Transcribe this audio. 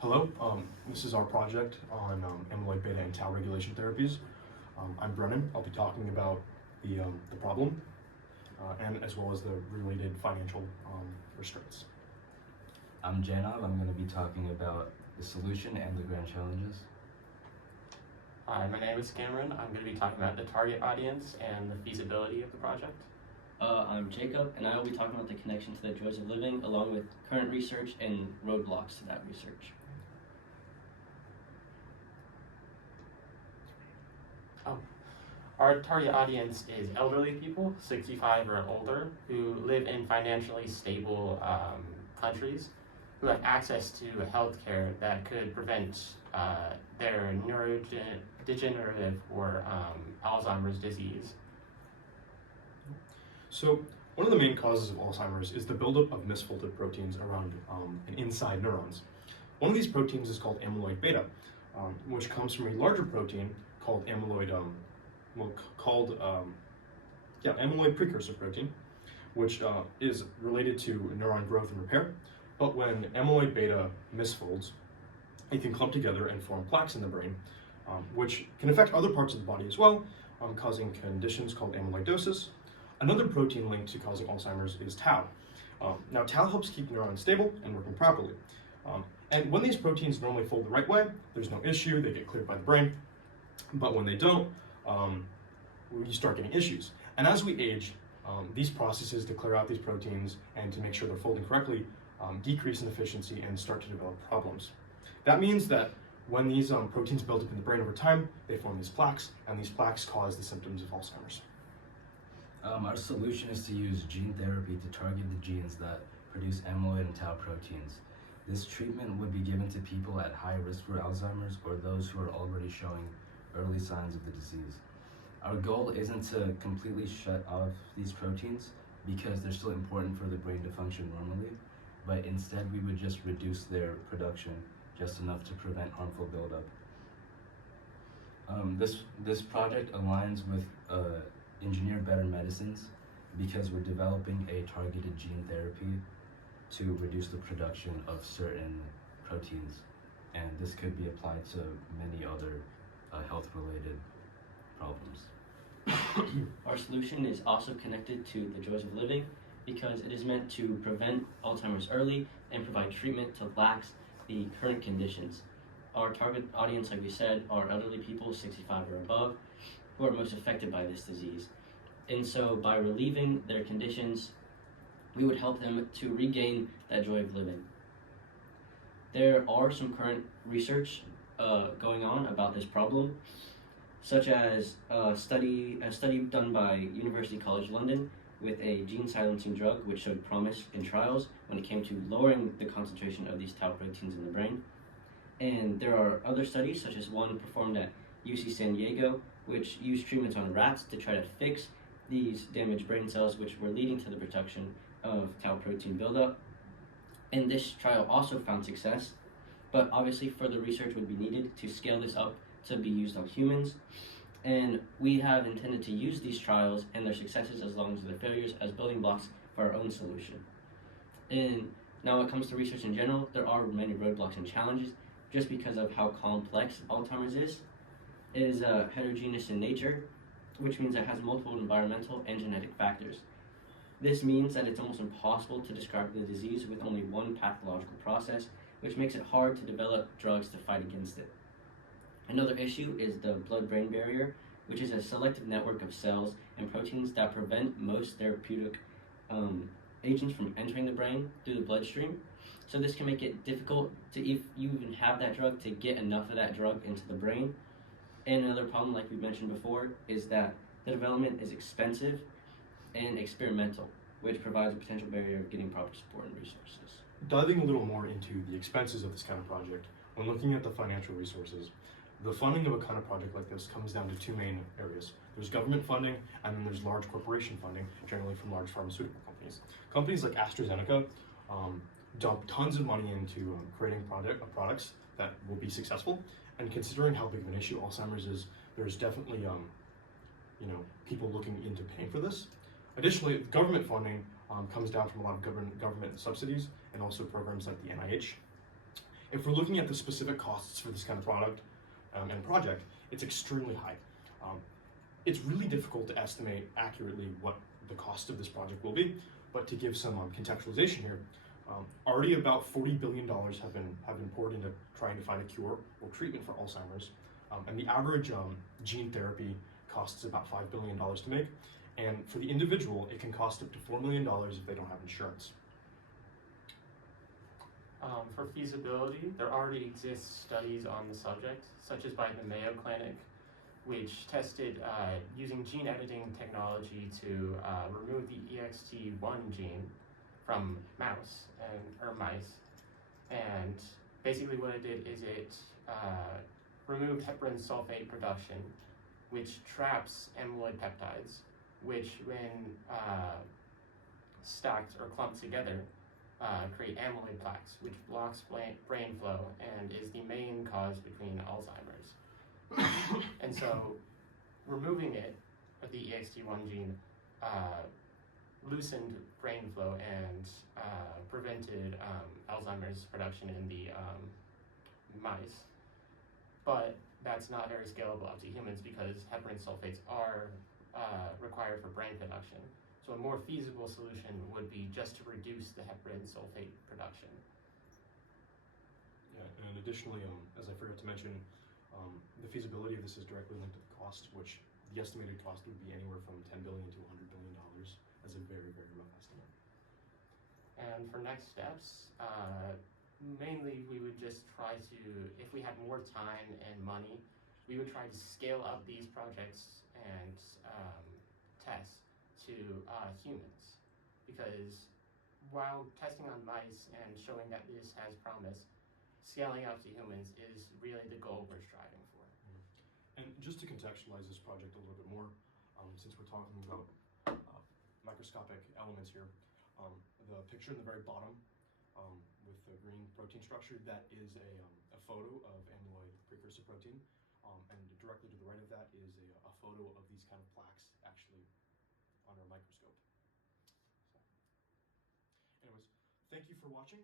Hello, this is our project on amyloid beta and tau regulation therapies. I'm Brennan. I'll be talking about the problem and as well as the related financial restraints. I'm Janov. I'm going to be talking about the solution and the grand challenges. Hi, my name is Cameron. I'm going to be talking about the target audience and the feasibility of the project. I'm Jacob, and I will be talking about the connection to the joys of living, along with current research and roadblocks to that research. Our target audience is elderly people, 65 or older, who live in financially stable countries, who have access to health care that could prevent their neurodegenerative or Alzheimer's disease. So one of the main causes of Alzheimer's is the buildup of misfolded proteins around and inside neurons. One of these proteins is called amyloid beta, which comes from a larger protein called amyloid precursor protein, which is related to neuron growth and repair. But when amyloid beta misfolds, it can clump together and form plaques in the brain, which can affect other parts of the body as well, causing conditions called amyloidosis. Another protein linked to causing Alzheimer's is tau. Now, tau helps keep neurons stable and working properly. And when these proteins normally fold the right way, there's no issue, they get cleared by the brain. But when they don't, you start getting issues. And as we age, these processes to clear out these proteins and to make sure they're folding correctly decrease in efficiency and start to develop problems. That means that when these proteins build up in the brain over time, they form these plaques, and these plaques cause the symptoms of Alzheimer's. Our solution is to use gene therapy to target the genes that produce amyloid and tau proteins. This treatment would be given to people at high risk for Alzheimer's or those who are already showing early signs of the disease. Our goal isn't to completely shut off these proteins because they're still important for the brain to function normally, but instead we would just reduce their production just enough to prevent harmful buildup. This project aligns with Engineer Better Medicines because we're developing a targeted gene therapy to reduce the production of certain proteins, and this could be applied to many other health-related problems. Our solution is also connected to the joys of living because it is meant to prevent Alzheimer's early and provide treatment to lax the current conditions. Our target audience, like we said, are elderly people 65 or above who are most affected by this disease. And so by relieving their conditions, we would help them to regain that joy of living. There are some current research going on about this problem, such as a study done by University College London with a gene silencing drug which showed promise in trials when it came to lowering the concentration of these tau proteins in the brain. And there are other studies, such as one performed at UC San Diego, which used treatments on rats to try to fix these damaged brain cells which were leading to the production of tau protein buildup. And this trial also found success, but obviously further research would be needed to scale this up to be used on humans. And we have intended to use these trials and their successes as long as their failures as building blocks for our own solution. And now when it comes to research in general, there are many roadblocks and challenges just because of how complex Alzheimer's is. It is heterogeneous in nature, which means it has multiple environmental and genetic factors. This means that it's almost impossible to describe the disease with only one pathological process, which makes it hard to develop drugs to fight against it. Another issue is the blood-brain barrier, which is a selective network of cells and proteins that prevent most therapeutic agents from entering the brain through the bloodstream. So this can make it difficult to, if you even have that drug, to get enough of that drug into the brain. And another problem, like we mentioned before, is that the development is expensive and experimental, which provides a potential barrier of getting proper support and resources. Diving a little more into the expenses of this kind of project, when looking at the financial resources, the funding of a kind of project like this comes down to two main areas. There's government funding, and then there's large corporation funding, generally from large pharmaceutical companies. Companies like AstraZeneca dump tons of money into creating products that will be successful. And considering how big of an issue Alzheimer's is, there's definitely people looking into paying for this. Additionally, government funding comes down from a lot of government subsidies and also programs like the NIH. If we're looking at the specific costs for this kind of product and project, it's extremely high. It's really difficult to estimate accurately what the cost of this project will be, but to give some contextualization here, already about $40 billion have been poured into trying to find a cure or treatment for Alzheimer's, and the average gene therapy costs about $5 billion to make, and for the individual, it can cost up to $4 million if they don't have insurance. For feasibility, there already exist studies on the subject, such as by the Mayo Clinic, which tested using gene editing technology to remove the EXT1 gene from mice. And basically what it did is it removed heparan sulfate production, which traps amyloid peptides, which when stacked or clumped together, create amyloid plaques, which blocks brain flow and is the main cause between Alzheimer's. And so removing it, the EXT1 gene, loosened brain flow and prevented Alzheimer's production in the mice. But that's not very scalable up to humans because heparan sulfates are required for brain production. So a more feasible solution would be just to reduce the heparan sulfate production. Yeah, and additionally, as I forgot to mention, the feasibility of this is directly linked to the cost, which the estimated cost would be anywhere from $10 billion to $100 billion as a very, very rough estimate. And for next steps, mainly we would just try to, if we had more time and money, we would try to scale up these projects and tests to humans, because while testing on mice and showing that this has promise, scaling up to humans is really the goal we're striving for. And just to contextualize this project a little bit more, since we're talking about microscopic elements here, the picture in the very bottom with the green protein structure, that is a photo of amyloid precursor protein, and directly to the right of that is a photo of these kind of plaques actually under a microscope. So, anyways, thank you for watching.